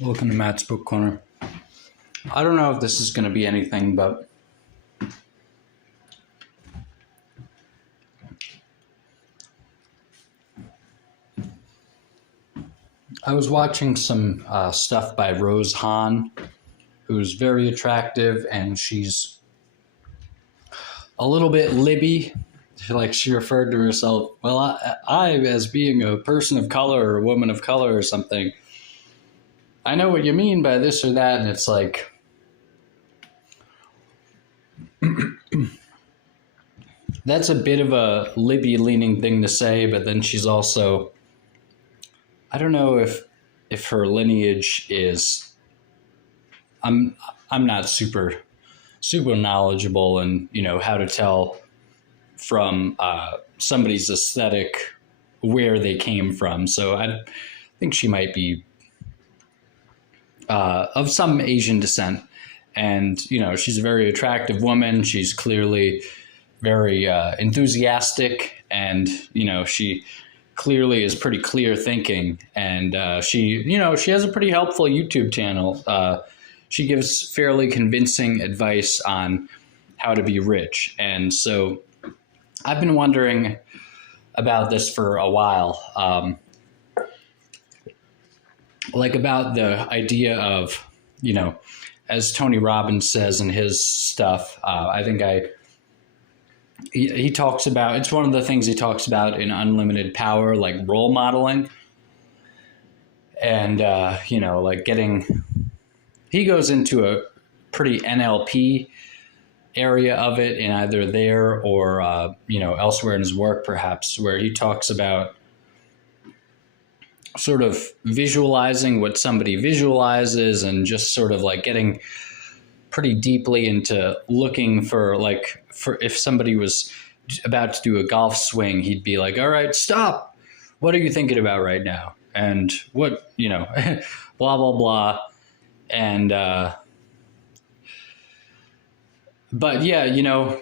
Welcome to Matt's Book Corner. I don't know if this is going to be anything, but I was watching some stuff by Rose Hahn, who's very attractive, and she's a little bit Libby. Like she referred to herself, well, I as being a person of color or a woman of color or something. I know what you mean by this or that, and it's like, that's a bit of a Libby-leaning thing to say, but then she's also, I don't know if her lineage is, I'm not super knowledgeable and how to tell from somebody's aesthetic where they came from. So I think she might be of some Asian descent, and she's a very attractive woman. She's clearly very enthusiastic, and she clearly is pretty clear thinking, and she has a pretty helpful YouTube channel. She gives fairly convincing advice on how to be rich, and so I've been wondering about this for a while. Like about the idea of, as Tony Robbins says in his stuff, he talks about, it's one of the things he talks about in Unlimited Power, like role modeling. And, like he goes into a pretty NLP area of it in either there or, elsewhere in his work, perhaps, where he talks about sort of visualizing what somebody visualizes and just sort of like getting pretty deeply into looking for if somebody was about to do a golf swing, he'd be like, all right, stop. What are you thinking about right now? And what, blah, blah, blah. And, but yeah,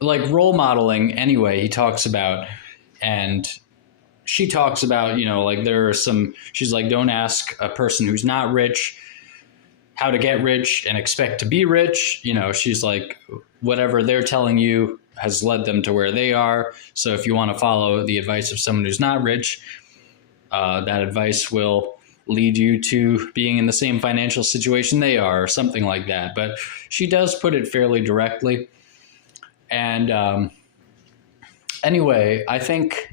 like role modeling anyway, he talks about, and she talks about, like there are some, she's like, don't ask a person who's not rich how to get rich and expect to be rich. She's like, whatever they're telling you has led them to where they are. So if you want to follow the advice of someone who's not rich, that advice will lead you to being in the same financial situation they are, or something like that. But she does put it fairly directly. And anyway, I think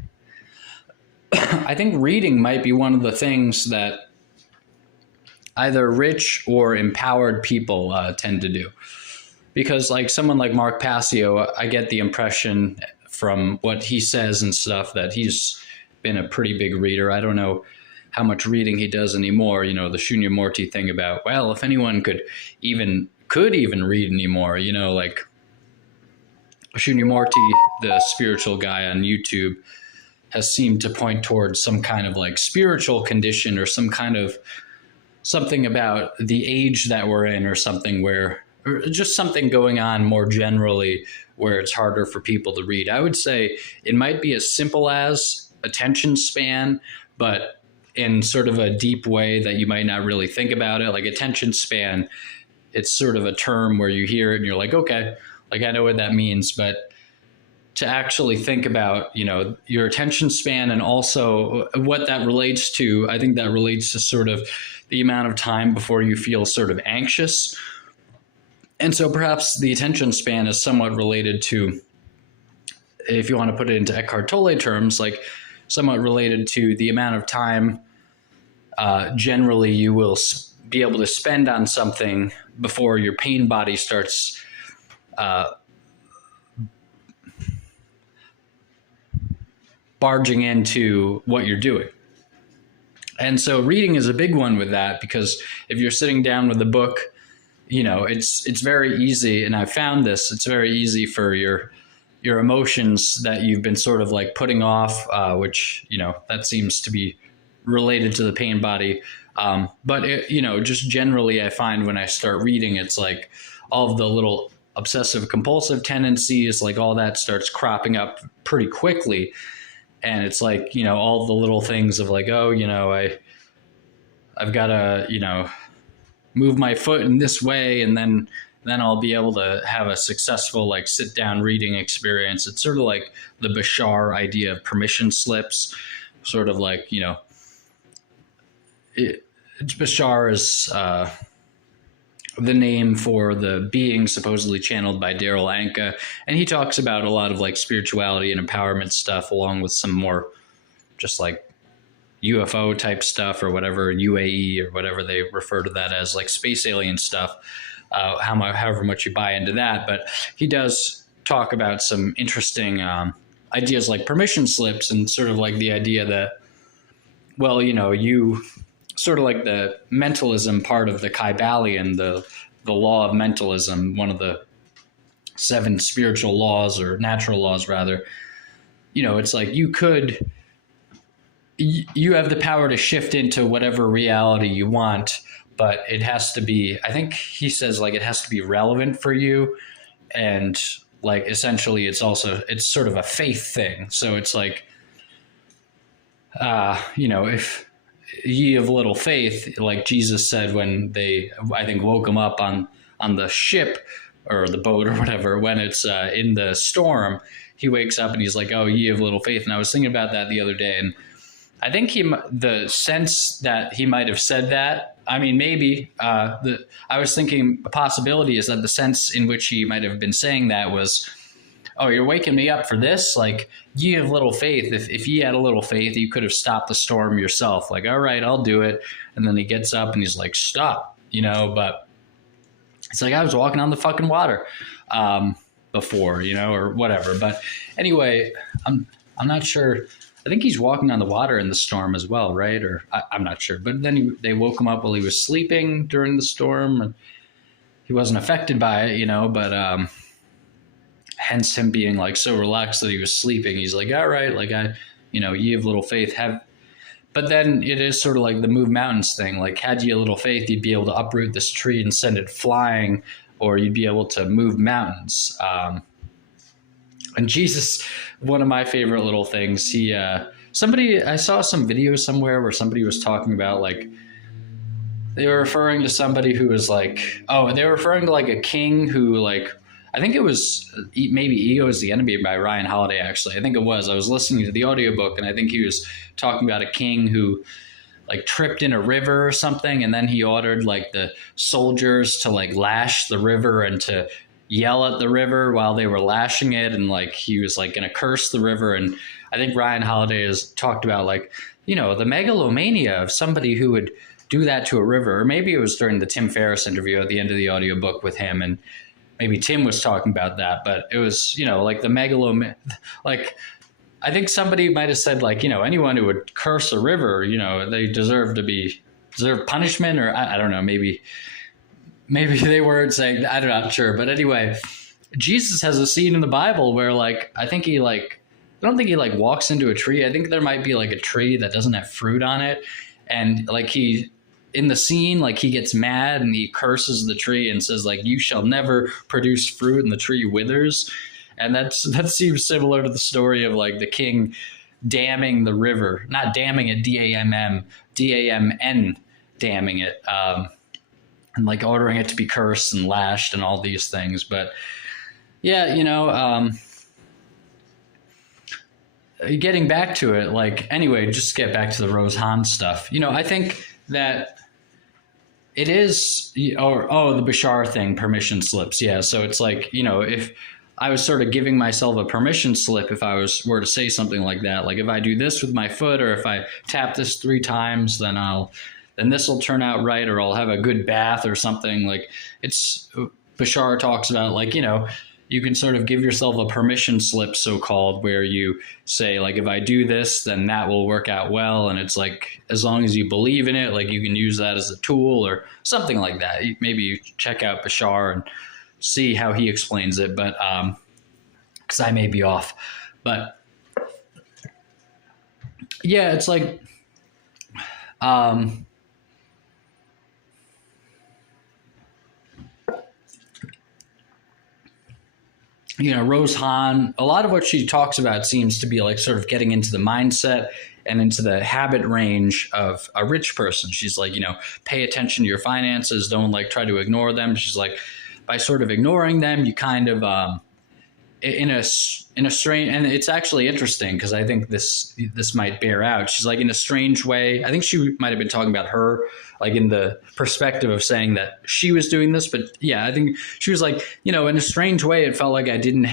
reading might be one of the things that either rich or empowered people tend to do. Because like someone like Mark Passio, I get the impression from what he says and stuff that he's been a pretty big reader. I don't know how much reading he does anymore. The Shunyamurti thing about, well, if anyone could even read anymore, like Shunyamurti, the spiritual guy on YouTube, has seemed to point towards some kind of like spiritual condition or some kind of something about the age that we're in or something or just something going on more generally where it's harder for people to read. I would say it might be as simple as attention span, but in sort of a deep way that you might not really think about it. Like attention span, it's sort of a term where you hear it and you're like, okay, like I know what that means, but to actually think about, your attention span and also what that relates to, I think that relates to sort of the amount of time before you feel sort of anxious. And so perhaps the attention span is somewhat related to, if you want to put it into Eckhart Tolle terms, like somewhat related to the amount of time generally you will be able to spend on something before your pain body starts barging into what you're doing. And so reading is a big one with that, because if you're sitting down with a book, it's very easy. And I found this, it's very easy for your emotions that you've been sort of like putting off, which, that seems to be related to the pain body. But just generally, I find when I start reading, it's like all of the little obsessive compulsive tendencies, like all that starts cropping up pretty quickly. And it's like, all the little things of like, oh, I've got to, move my foot in this way, and then I'll be able to have a successful like sit down reading experience. It's sort of like the Bashar idea of permission slips, sort of like, Bashar is the name for the being supposedly channeled by Daryl Anka. And he talks about a lot of like spirituality and empowerment stuff, along with some more just like UFO type stuff or whatever, UAE or whatever they refer to that as, like space alien stuff, however much you buy into that. But he does talk about some interesting ideas like permission slips, and sort of like the idea that, well, you sort of like the mentalism part of the Kybalion, the law of mentalism, one of the 7 spiritual laws, or natural laws rather. It's like you have the power to shift into whatever reality you want, but it has to be, I think he says, like, it has to be relevant for you. And like, essentially it's sort of a faith thing. So it's like, if ye of little faith, like Jesus said when they, I think, woke him up on the ship or the boat or whatever, when it's in the storm, he wakes up and he's like, oh, ye of little faith. And I was thinking about that the other day, and I think the sense that he might have said that, I mean, maybe I was thinking a possibility is that the sense in which he might have been saying that was, oh, you're waking me up for this? Like, ye of little faith. If ye had a little faith, you could have stopped the storm yourself. Like, all right, I'll do it. And then he gets up and he's like, stop, but it's like, I was walking on the fucking water before, or whatever. But anyway, I'm not sure. I think he's walking on the water in the storm as well, right? Or I'm not sure. But then they woke him up while he was sleeping during the storm, and he wasn't affected by it, but hence him being like so relaxed that he was sleeping. He's like, all right, like ye of little faith have. But then it is sort of like the move mountains thing. Like, had you a little faith, you'd be able to uproot this tree and send it flying, or you'd be able to move mountains. And Jesus, one of my favorite little things, I saw some video somewhere where somebody was talking about, like, they were referring to somebody who was like, they were referring to like a king who, like, I think it was maybe Ego is the Enemy by Ryan Holiday, actually. I think it was. I was listening to the audiobook, and I think he was talking about a king who like tripped in a river or something, and then he ordered like the soldiers to like lash the river and to yell at the river while they were lashing it, and like he was like going to curse the river. And I think Ryan Holiday has talked about, like, the megalomania of somebody who would do that to a river. Or maybe it was during the Tim Ferriss interview at the end of the audiobook with him, and maybe Tim was talking about that. But it was, like the megalomania, like, I think somebody might have said, like, anyone who would curse a river, they deserve punishment, or I don't know, maybe they weren't saying, I'm not sure. But anyway, Jesus has a scene in the Bible where, like, I don't think he like walks into a tree. I think there might be like a tree that doesn't have fruit on it. And like in the scene, like, he gets mad and he curses the tree and says, like, you shall never produce fruit, and the tree withers. And that seems similar to the story of like the king damming the river, not damming it, DAMN, damming it. And like ordering it to be cursed and lashed and all these things. But yeah, getting back to it, like, anyway, just get back to the Rose Hahn stuff. I think that it is, the Bashar thing, permission slips. Yeah. So it's like, if I was sort of giving myself a permission slip, if I were to say something like that, like, if I do this with my foot, or if I tap this 3 times, then this will turn out right, or I'll have a good bath or something. Like, Bashar talks about, like, you can sort of give yourself a permission slip, so-called, where you say, like, if I do this, then that will work out well. And it's like, as long as you believe in it, like, you can use that as a tool or something like that. Maybe you check out Bashar and see how he explains it, but because I may be off. But yeah, it's like, Rose Hahn, a lot of what she talks about seems to be like sort of getting into the mindset and into the habit range of a rich person. She's like, pay attention to your finances. Don't like try to ignore them. She's like, by sort of ignoring them, you kind of, in a strange, and it's actually interesting because I think this might bear out. She's like, in a strange way, I think she might have been talking about her, like in the perspective of saying that she was doing this. But yeah, I think she was like, in a strange way, it felt like I didn't,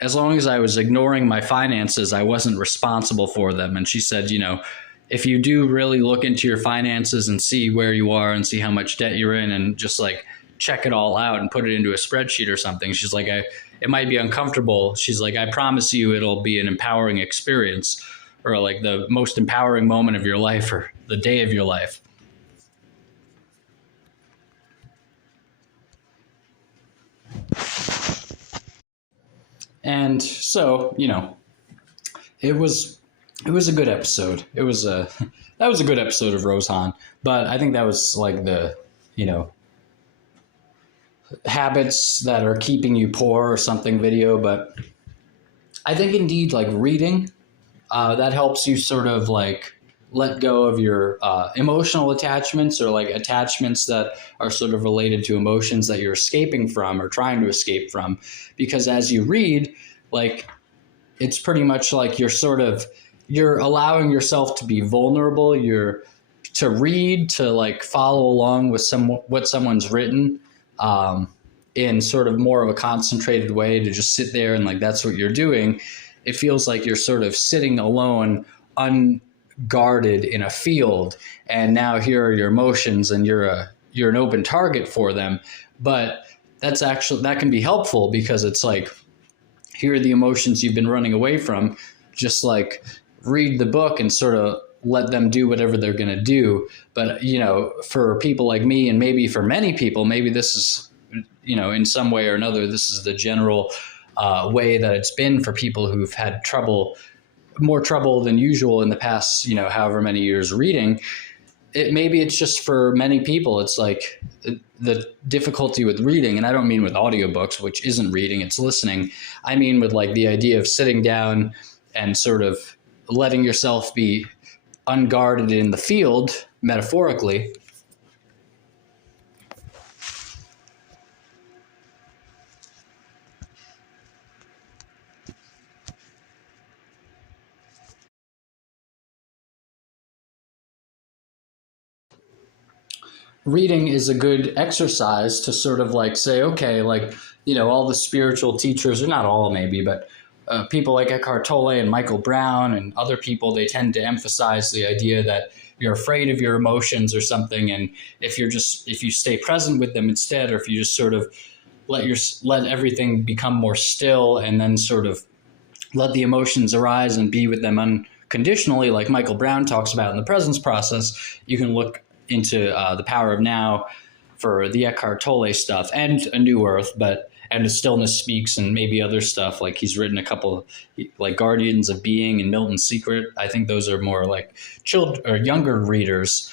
as long as I was ignoring my finances, I wasn't responsible for them. And she said, if you do really look into your finances and see where you are and see how much debt you're in and just like check it all out and put it into a spreadsheet or something, she's like, it might be uncomfortable. She's like, I promise you it'll be an empowering experience, or like the most empowering moment of your life or the day of your life. And so, it was a good episode. That was a good episode of Roseanne, but I think that was like the, habits that are keeping you poor or something video. But I think indeed, like reading, that helps you sort of like let go of your emotional attachments, or like attachments that are sort of related to emotions that you're escaping from or trying to escape from. Because as you read, like, it's pretty much like you're allowing yourself to be vulnerable. You're to read, to like follow along with what someone's written, in sort of more of a concentrated way, to just sit there and like that's what you're doing. It feels like you're sort of sitting alone, unguarded in a field, and now here are your emotions and you're an open target for them. But that can be helpful, because it's like, here are the emotions you've been running away from. Just like read the book and sort of let them do whatever they're going to do. But, for people like me, and maybe for many people, maybe this is, in some way or another, this is the general way that it's been for people who've had more trouble than usual in the past, however many years reading. Maybe it's just for many people, it's like the difficulty with reading. And I don't mean with audiobooks, which isn't reading, it's listening. I mean with like the idea of sitting down and sort of letting yourself be unguarded in the field, metaphorically. Reading is a good exercise to sort of like say, okay, like, all the spiritual teachers, or not all maybe, but people like Eckhart Tolle and Michael Brown and other people, they tend to emphasize the idea that you're afraid of your emotions or something. And if you stay present with them instead, or if you just sort of let everything become more still, and then sort of let the emotions arise and be with them unconditionally, like Michael Brown talks about in the Presence Process, you can look into The Power of Now for the Eckhart Tolle stuff, and A New Earth, and A Stillness Speaks, and maybe other stuff. Like he's written a couple, like Guardians of Being and Milton's Secret. I think those are more like children or younger readers.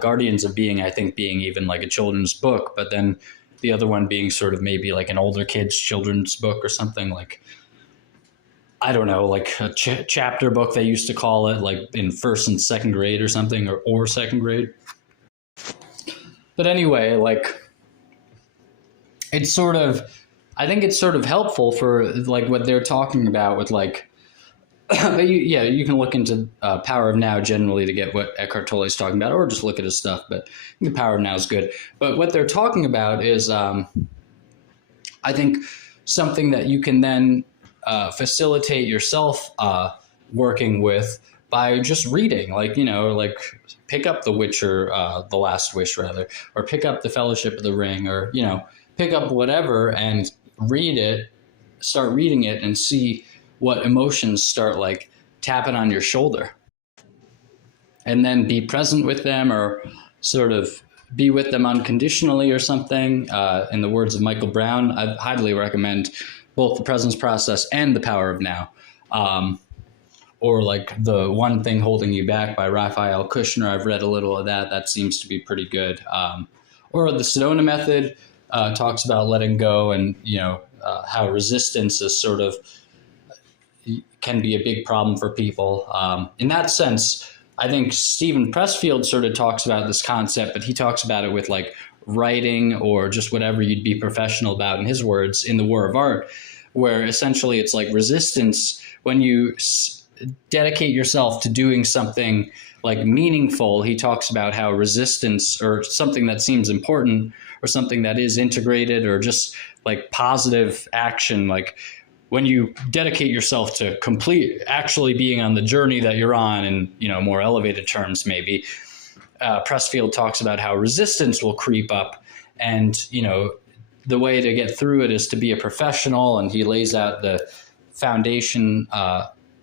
Guardians of Being, I think, being even like a children's book, but then the other one being sort of maybe like an older kid's children's book or something, like, I don't know, like a chapter book they used to call it, like in first and second grade or something, or second grade. But anyway, like, it's sort of, I think it's sort of helpful for like what they're talking about with like, but you can look into Power of Now generally to get what Eckhart Tolle is talking about, or just look at his stuff. But the Power of Now is good. But what they're talking about is, I think, something that you can then facilitate yourself working with by just reading, like, like pick up The Witcher, The Last Wish rather, or pick up The Fellowship of the Ring, or, pick up whatever and start reading it and see what emotions start like tapping on your shoulder. And then be present with them, or sort of be with them unconditionally or something. In the words of Michael Brown, I highly recommend both The Presence Process and The Power of Now. Or like The One Thing Holding You Back by Raphael Kushner. I've read a little of that. That seems to be pretty good. Or the Sedona Method talks about letting go, and how resistance is sort of can be a big problem for people. In that sense, I think Stephen Pressfield sort of talks about this concept, but he talks about it with like writing or just whatever you'd be professional about, in his words, in The War of Art, where essentially it's like resistance. When you dedicate yourself to doing something like meaningful, he talks about how resistance or something that seems important or something that is integrated or just like positive action, like when you dedicate yourself to complete actually being on the journey that you're on in, you know, more elevated terms, maybe, Pressfield talks about how resistance will creep up, and, you know, the way to get through it is to be a professional. And he lays out the foundation,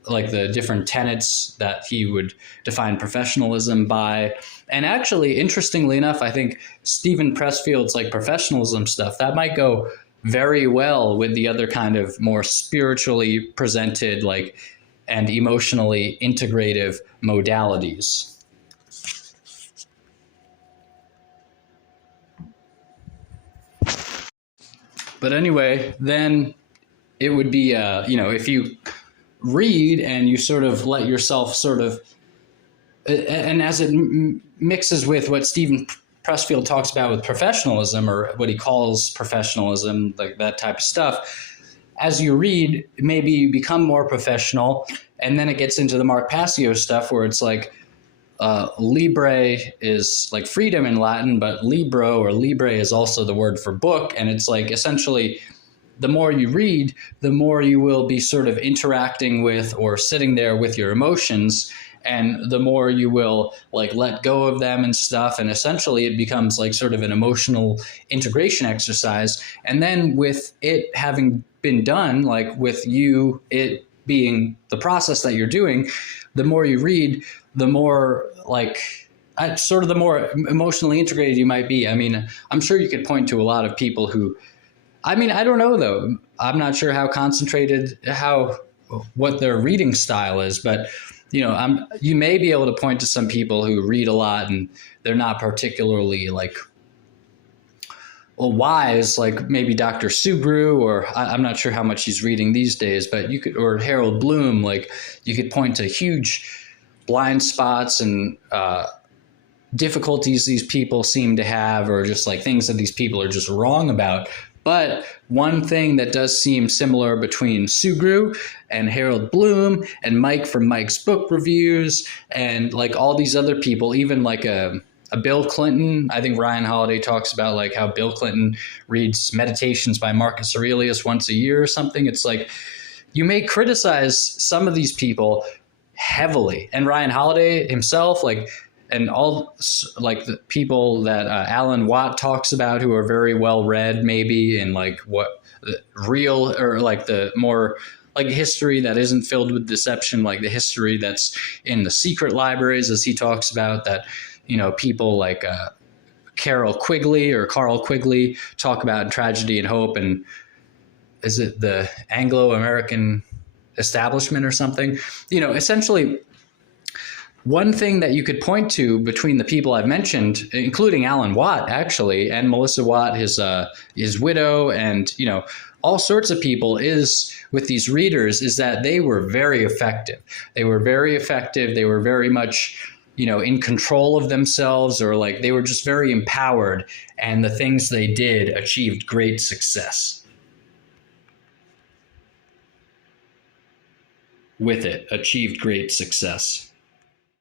like the different tenets that he would define professionalism by. And actually, interestingly enough, I think Stephen Pressfield's like professionalism stuff, that might go very well with the other kind of more spiritually presented, like, and emotionally integrative modalities. But anyway, then it would be, you know, if you read and you sort of let yourself sort of, and as it mixes with what Stephen Pressfield talks about with professionalism, or what he calls professionalism, like that type of stuff, as you read, maybe you become more professional. And then it gets into the Mark Passio stuff where it's like, libre is like freedom in Latin, but libro or libre is also the word for book. And it's like essentially the more you read, the more you will be sort of interacting with or sitting there with your emotions, and the more you will like let go of them and stuff. And essentially it becomes like sort of an emotional integration exercise. And then with it having been done, like with you, it being the process that you're doing, the more you read, the more like sort of the more emotionally integrated you might be. I mean, I'm sure you could point to a lot of people who, I mean, I don't know though. I'm not sure how concentrated, what their reading style is, but you know, you may be able to point to some people who read a lot and they're not particularly like, well, wise, like maybe Dr. Subaru, or I'm not sure how much he's reading these days, but you could, or Harold Bloom, like you could point to huge blind spots and difficulties these people seem to have, or just like things that these people are just wrong about. But one thing that does seem similar between Subaru and Harold Bloom and Mike from Mike's Book Reviews and like all these other people, even like a Bill Clinton. I think Ryan Holiday talks about like how Bill Clinton reads Meditations by Marcus Aurelius once a year or something. It's like you may criticize some of these people heavily, and Ryan Holiday himself, like, and all like the people that Alan Watt talks about who are very well read, maybe in like what real or like the more like history that isn't filled with deception, like the history that's in the secret libraries, as he talks about, that, you know, people like Carol Quigley or Carl Quigley talk about Tragedy and Hope, and is it the Anglo-American establishment or something? You know, essentially one thing that you could point to between the people I've mentioned, including Alan Watt, actually, and Melissa Watt, his widow, and, you know, all sorts of people, is with these readers, is that they were very effective. They were very effective. They were very much, you know, in control of themselves, or like they were just very empowered, and the things they did achieved great success. With it, achieved great success.